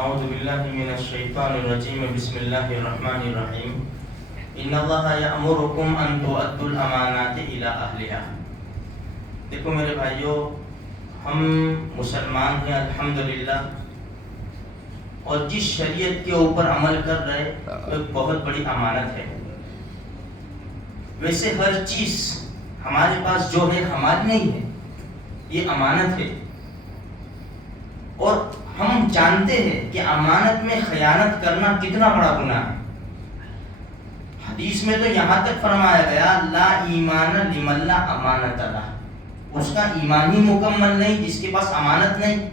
اعوذ باللہ من الشیطان الرجیم بسم اللہ الرحمن الرحیم ان اللہ یأمرکم ان تؤدوا الامانات الی اہلہا. دیکھو میرے بھائیو، ہم مسلمان ہیں الحمدللہ، اور جس شریعت کے اوپر عمل کر رہے وہ ایک بہت بڑی امانت ہے. ویسے ہر چیز ہمارے پاس جو ہے ہماری نہیں ہے، یہ امانت ہے. اور ہم جانتے ہیں کہ امانت میں خیانت کرنا کتنا بڑا گناہ ہے. حدیث میں تو یہاں تک فرمایا گیا لا ایمان لمن لا امانت لہ، اس کا ایمان ہی مکمل نہیں جس کے پاس امانت نہیں.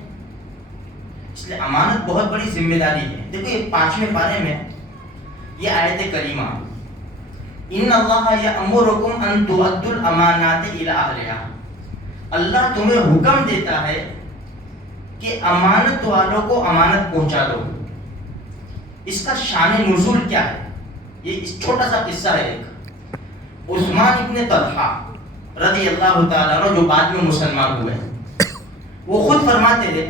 اس لیے امانت بہت بڑی ذمہ داری ہے. دیکھو یہ 5ویں پارے میں یہ آیت کریمہ ان اللہ یأمرکم ان تؤدوا الامانات الی اہلہا، اللہ تمہیں حکم دیتا ہے کہ امانت والوں کو امانت پہنچا دو. اس کا شان نزول کیا ہے؟ یہ چھوٹا سا قصہ ہے. ایک عثمان ابن طلحہ رضی اللہ تعالیٰ عنہ جو بعد میں مسلمان ہوئے، وہ خود فرماتے ہیں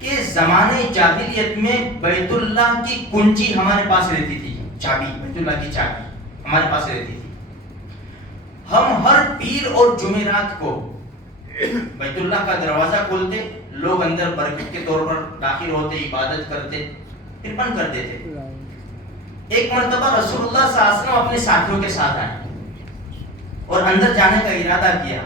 کہ زمانے جاہلیت میں بیت اللہ کی کنجی ہمارے پاس رہتی تھی، چابی، بیت اللہ کی چابی ہمارے پاس رہتی تھی. ہم ہر پیر اور جمعرات کو بیت اللہ کا دروازہ کھولتے، لوگ اندر برکت کے طور پر داخل ہوتے، عبادت کرتے، پھر بند کر دیتے. ایک مرتبہ رسول اللہ صلی اللہ علیہ وسلم اپنے ساتھیوں کے ساتھ آئے اور اندر جانے کا ارادہ کیا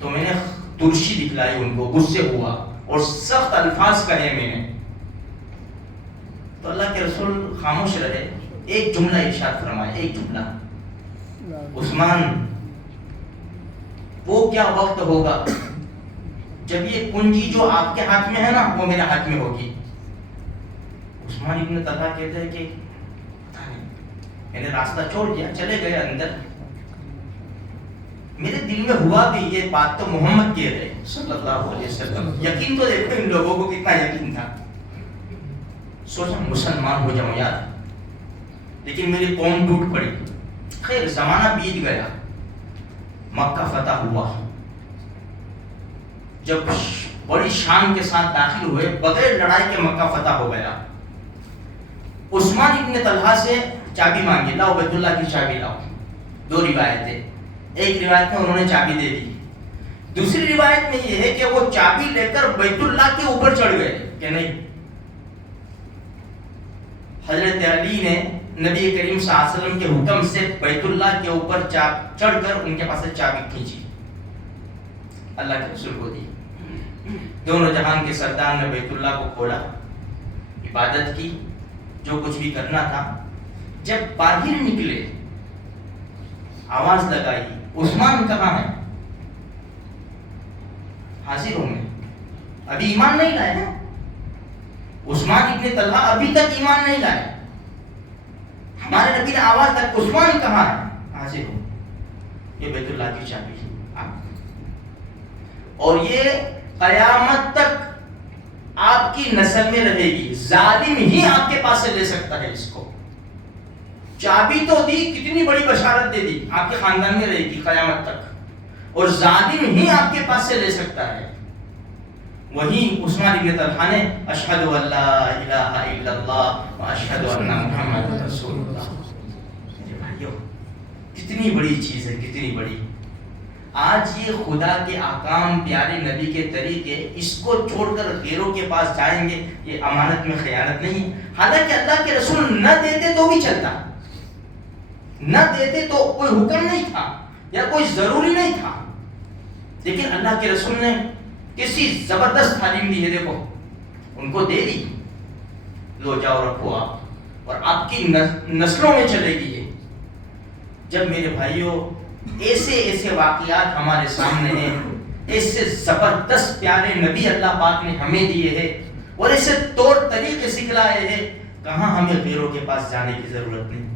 تو میں نے ترشی دکھلائی، ان کو غصے ہوا اور سخت الفاظ کہے میں نے. تو اللہ کے رسول خاموش رہے. ایک جملہ ارشاد فرمایا، ایک جملہ، عثمان وہ کیا وقت ہوگا جب یہ کنجی جو آپ کے ہاتھ میں ہے نا وہ میرے ہاتھ میں ہوگی. عثمان ابن طلحہ کہتے ہیں کہ میں نے راستہ چھوڑ دیا، چلے گئے اندر. میرے دل میں ہوا بھی یہ بات تو محمد کہہ رہے صلی اللہ علیہ وسلم. یقین تو دیکھو ان لوگوں کو کتنا یقین تھا. سوچا مسلمان ہو جاؤں یار، لیکن میری قوم ٹوٹ پڑی. خیر زمانہ بیت گیا، مکہ فتح ہوا. جب بڑی شان کے ساتھ داخل ہوئے، بغیر لڑائی کے مکہ فتح ہو گیا. عثمان ابن طلحہ سے چابی مانگی، لاؤ بیت اللہ کی چابی لاؤ. 2 روایتیں، ایک روایت میں انہوں نے چابی دے دی، دوسری روایت میں یہ ہے کہ وہ چابی لے کر بیت اللہ کے اوپر چڑھ گئے کہ نہیں. حضرت علی نے نبی کریم صلی اللہ علیہ وسلم کے حکم سے بیت اللہ کے اوپر چڑھ کر ان کے پاس سے چابی کھینچی، اللہ کے رسول کو دی. دونوں جہان کے سردار نے بیت اللہ کو کھولا، عبادت کی، جو کچھ بھی کرنا تھا. جب باہر نکلے آواز لگائی، عثمان کہاں ہے؟ حاضر ہوں میں. ابھی ایمان نہیں لائے ہیں عثمان ابن طلحہ، ابھی تک ایمان نہیں لائے. ہمارے نبی نے آواز تک، عثمان کہاں ہے؟ حاضر ہوں، یہ بیت اللہ کی چابی ہے. اور یہ قیامت تک آپ کی نسل میں رہے گی. ظالم ہی آپ کے پاس سے لے سکتا ہے اس کو. چابی تو دی، کتنی بڑی بشارت دے دی، آپ کے خاندان میں رہے گی قیامت تک، اور ظالم ہی آپ کے پاس سے لے سکتا ہے. وہیں عثمان ابن طلحہ نے اشہد ان لا الہ الا اللہ واشہد ان محمد رسول اللہ. میرے بھائیو کتنی بڑی چیز ہے، کتنی بڑی. آج یہ خدا کے احکام، پیارے نبی کے طریقے، اس کو چھوڑ کر غیروں کے پاس جائیں گے، یہ امانت میں خیانت نہیں. حالانکہ اللہ کے رسول نہ دیتے تو بھی چلتا، نہ دیتے تو کوئی حکم نہیں تھا یا کوئی ضروری نہیں تھا، لیکن اللہ کے رسول نے کسی زبردست تعلیم دی ہے. دیکھو ان کو دے دی، لو جاؤ رکھو آپ، اور آپ کی نسلوں میں چلے گی یہ. جب میرے بھائیوں ایسے واقعات ہمارے سامنے ہیں، ایسے زبردست پیارے نبی اللہ پاک نے ہمیں دیے ہیں اور ایسے طور طریقے سکھلائے ہیں، کہاں ہمیں غیروں کے پاس جانے کی ضرورت نہیں.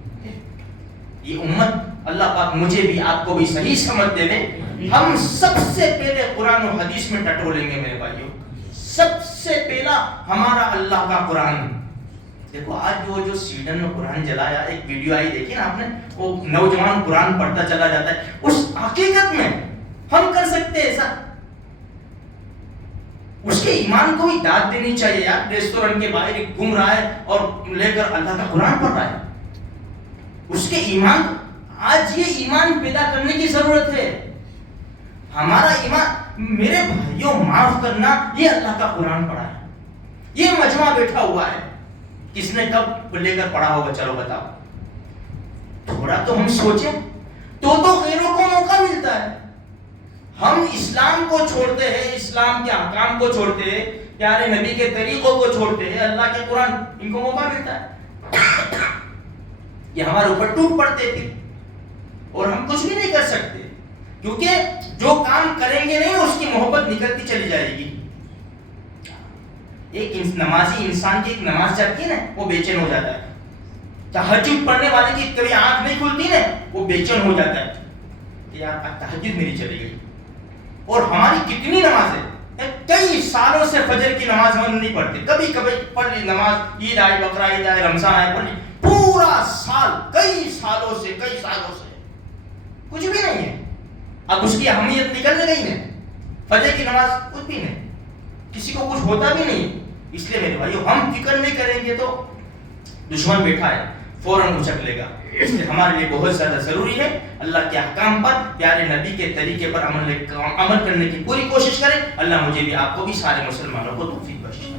یہ امت اللہ پاک مجھے بھی آپ کو بھی صحیح سمجھ دے دے. ہم سب سے پہلے قرآن و حدیث میں ٹٹولیں گے میرے بھائیوں. سب سے پہلا ہمارا اللہ کا قرآن. دیکھو آج وہ جو سویڈن میں قرآن جلایا، ایک ویڈیو آئی دیکھی نا آپ نے، وہ نوجوان قرآن پڑھتا چلا جاتا ہے. اس حقیقت میں ہم کر سکتے ایسا؟ اس کے ایمان کو بھی داد دینی چاہیے یار. ریسٹورینٹ کے باہر ایک گھوم رہا ہے اور لے کر اللہ کا قرآن پڑھ رہا ہے. اس کے ایمان, آج یہ ایمان پیدا کرنے کی ضرورت ہے. ہمارا ایمان, میرے بھائیوں معاف کرنا, یہ اللہ کا قرآن پڑھا ہے. یہ مجمع بیٹھا ہوا ہے, کس نے کب لے کر پڑھا ہوگا؟ چلو بتاؤ. تھوڑا تو ہم سوچیں. تو غیروں کو موقع ملتا ہے. ہم اسلام کو چھوڑتے ہیں, اسلام کے احکام کو چھوڑتے ہیں, پیارے نبی کے طریقوں کو چھوڑتے ہیں, اللہ کے قرآن, ان کو موقع ملتا ہے. یہ ہمارے اوپر ٹوٹ پڑتے تھے اور ہم کچھ بھی نہیں کر سکتے, کیونکہ جو کام کریں گے نہیں اس کی محبت نکلتی چلی جائے گی. ایک نمازی انسان کی ایک نماز جاتی ہے نا, وہ بے چین ہو جاتا ہے. تہجد پڑھنے والے کی کبھی آنکھ نہیں کھلتی نا, وہ بے چین ہو جاتا ہے کہ یار تہجد میری چلی گئی. اور ہماری کتنی نمازیں, کئی سالوں سے فجر کی نماز ہم نہیں پڑھتے. کبھی کبھی پڑھ لی نماز, عید آئی, بقرہ عید آئی, رمضان آئے, پڑھ لی. پورا سال, کئی سالوں سے کچھ بھی نہیں ہے. اب اس کی اہمیت نکلنے گئی نا. فجر کی نماز کچھ بھی نہیں, کسی کو کچھ ہوتا بھی نہیں. اس لیے میرے بھائیو, ہم فکر نہیں کریں گے تو دشمن بیٹھا ہے, فوراً اچک لے گا. اس لیے ہمارے لیے بہت زیادہ ضروری ہے اللہ کے احکام پر, پیارے نبی کے طریقے پر عمل کرنے کی پوری کوشش کریں. اللہ مجھے بھی, آپ کو بھی, سارے مسلمانوں کو توفیق بخشے.